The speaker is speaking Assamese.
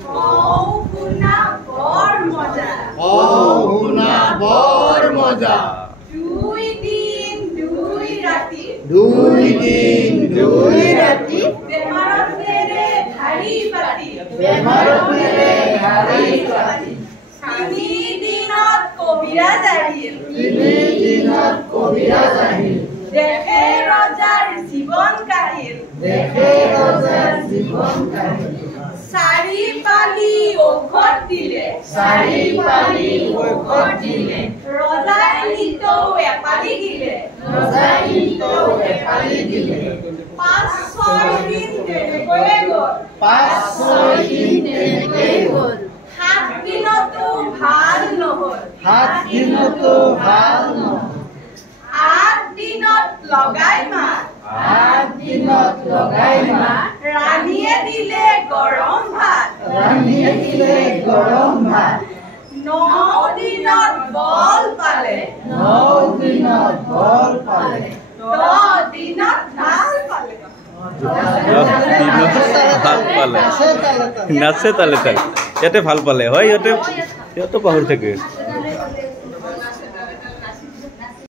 শুনা বৰ মজা শুনা বৰ মজা 2 দিন 2 ৰাতি 2 দিন 2 ৰাতি বেমাৰত মেৰে ধাৰি পাতি 3 দিনত কবিৰাজ আহিল দেখে ৰজাৰ জীৱন কাহিল 4 পালি ঔষধ দিলে ৰজাই নিতৌ এপালি দিলে 5-6 দিন তেনেকৈয়ে গ'ল 7 দিনতো ভাল নহ'ল 8 দিনত লগাই মাত ৰাণীয়ে দিলে গৰম ভাত 9 দিনত বল পালে 10 দিনত ভাল পালে নাচে তালে ইয়াতে ভাল পালে হয় সিহঁতে পাহৰি থাকে